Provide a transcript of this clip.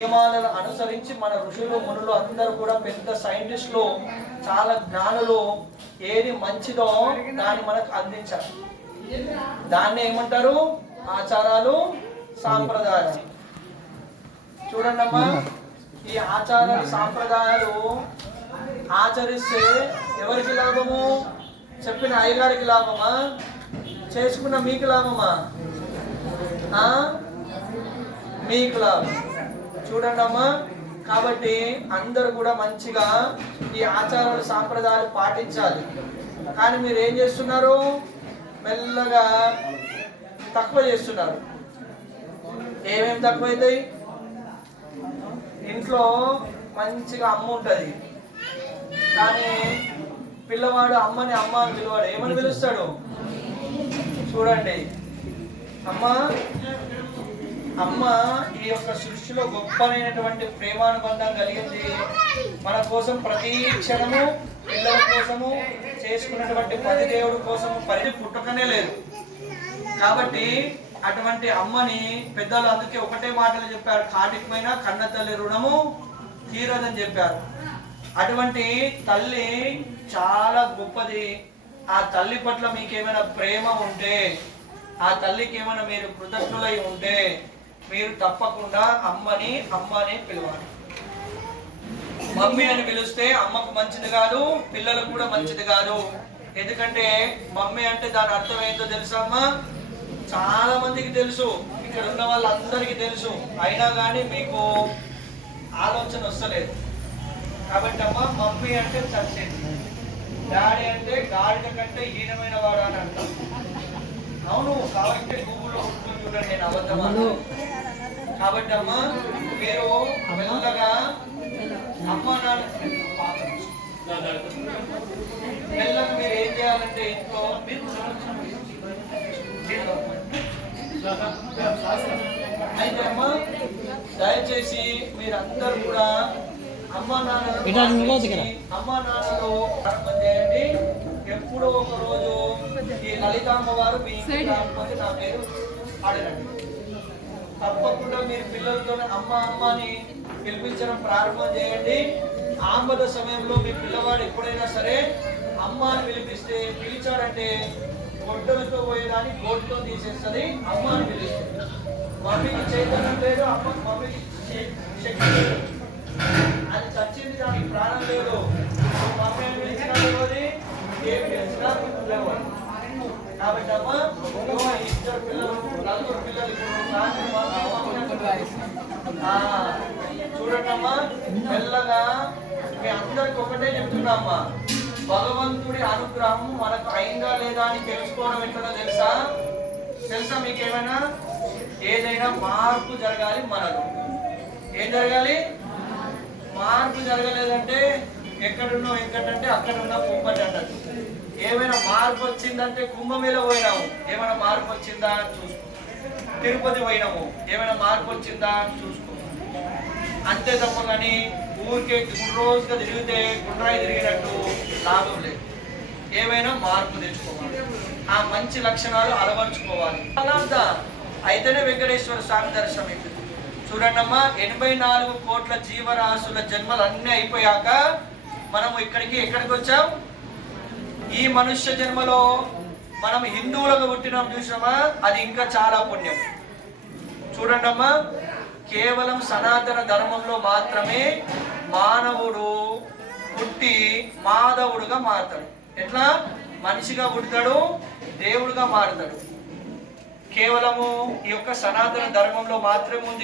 నియమాలను అనుసరించి మన ఋషులు మునులు అందరూ కూడా పెద్ద సైంటిస్టులు చాలా జ్ఞానులు ఏది మంచిదో దాన్ని మనకు అందించారు దాన్ని ఏమంటారు? ఆచారాలు సాంప్రదాయాలు. చూడండి అమ్మా ఈ ఆచారాలు సాంప్రదాయాలు ఆచరిస్తే ఎవరికి లాభము? చెప్పిన అయ్యగారికి లాభమా? చేసుకున్న మీకు లాభమా? మీకు లాభం. చూడండి అమ్మా కాబట్టి అందరూ కూడా మంచిగా ఈ ఆచారాలు సాంప్రదాయాలు పాటించాలి. కానీ మీరు ఏం చేస్తున్నారు? మెల్లగా తక్కువ చేస్తున్నారు. ఏమేమి తక్కువైతాయి? ఇంట్లో మంచిగా అమ్మ ఉంటుంది. కానీ పిల్లవాడు అమ్మని అమ్మ అని పిలువాడు. ఏమని పిలుస్తాడు? చూడండి. అమ్మ అమ్మ ఈ యొక్క సృష్టిలో గొప్పనైనటువంటి ప్రేమానుబంధం కలిగింది. మన కోసం ప్రతి క్షణము పిల్లల కోసము చేసుకున్నటువంటి పది దేవుడి కోసము పరిధి పుట్టకనే లేదు. కాబట్టి అటువంటి అమ్మని పెద్దలు అందుకే ఒకటే మాటలు చెప్పారు కాటికమైన కన్న తల్లి రుణము తీరదని చెప్పారు. అటువంటి తల్లి చాలా గొప్పది. ఆ తల్లి పట్ల మీకేమైనా ప్రేమ ఉంటే ఆ తల్లికి ఏమైనా మీరు కృతజ్ఞులై ఉంటే మీరు తప్పకుండా అమ్మని అమ్మ అనే పిలవాలి. మమ్మీ అని పిలిస్తే అమ్మకు మంచిది కాదు పిల్లలకు కూడా మంచిది కాదు. ఎందుకంటే మమ్మీ అంటే దాని అర్థం ఏంటో తెలుసా అమ్మా? చాలా మందికి తెలుసు ఇక్కడ ఉన్న వాళ్ళందరికీ తెలుసు. అయినా కానీ మీకు ఆలోచన వస్తలేదు. కాబట్టి అమ్మ మమ్మీ అంటే చచ్చేది. డాడీ అంటే గాడిద కంటే హీనమైన వాడు అని అర్థం. అవును కాబట్టి గూగుల్లో కొట్టుకుని చూడండి నేను అబద్ధమా కాబట్టి అమ్మ మీరు మెల్లగా అమ్మ నాన్న మెల్లగా మీరు ఏం చేయాలంటే ఇంట్లో అయితే అమ్మ దయచేసి మీరందరూ కూడా అమ్మ ఇటు అటు నిలవద్దు నాన్న కదా. అమ్మ నాన్నలు ప్రారంభం చేయండి. ఎప్పుడో ఒక రోజు ఈ లలితామ్మ వారు మీ ఇంటికి రాకపోతే నా పేరు అడగండి తప్పకుండా మీరు పిల్లలతో అమ్మ అమ్మ అని పిలిపించడం ప్రారంభం చేయండి. ఆంబద సమయంలో మీ పిల్లవాడు ఎప్పుడైనా సరే అమ్మ అని పిలిపిస్తే పిలిచాడంటే గొడ్డలతో పోయేదాన్ని గోటుతో తీసేస్తుంది అమ్మ అని పిలుస్తుంది. మమ్మీకి చైతన్యం లేదు అమ్మ మమ్మీకి శక్- శక్తి లేదు. అది చచ్చింది దానికి ప్రాణం లేదు. మమ్మీ పిలిచినా లేవది ఏం పిలిచినా లేవదు. కాబట్టి అమ్మ ఇద్దరు పిల్లలు నలుగురు పిల్లలు ఇప్పుడు మెల్లగా మీ అందరికి ఒకటే చెప్తున్నామ్మా భగవంతుడి అనుగ్రహం మనకు అయిందా లేదా అని తెలుసుకోవడం ఎట్లా తెలుసా? తెలుసా మీకేమైనా? ఏదైనా మార్పు జరగాలి మనలో. ఏం జరగాలి? మార్పు జరగలేదంటే ఎక్కడున్నావు ఎక్కడంటే అక్కడ ఉన్న కుంభటి అంటారు. ఏమైనా మార్పు వచ్చిందంటే కుంభమేళ పోయినాము ఏమైనా మార్పు వచ్చిందా అని చూసుకో. తిరుపతి పోయినాము ఏమైనా మార్పు వచ్చిందా అని చూసుకో. అంతే తప్ప కానీ ఊరికే రోజుగా తిరిగితే గుండ్రాయి తిరిగినట్టు లాభం లేదు. ఏమైనా మార్పు తెచ్చుకోవాలి. ఆ మంచి లక్షణాలు అలవర్చుకోవాలి. అలాంతా అయితేనే వెంకటేశ్వర స్వామి దర్శనం అవుతుంది చూడండమ్మా ఎనభై నాలుగు కోట్ల జీవరాశుల జన్మలు అన్నీ అయిపోయాక మనము ఇక్కడికి ఎక్కడికి వచ్చాం? ఈ మనుష్య జన్మలో మనం హిందువులకు పుట్టినాం చూసినామా అది ఇంకా చాలా పుణ్యం. చూడండమ్మా కేవలం సనాతన ధర్మంలో మాత్రమే మానవుడు పుట్టి మాధవుడుగా మారతాడు. ఎట్లా? మనిషిగా పుడతాడు దేవుడుగా మారుతాడు. కేవలము ఈ యొక్క సనాతన ధర్మంలో మాత్రమే ఉంది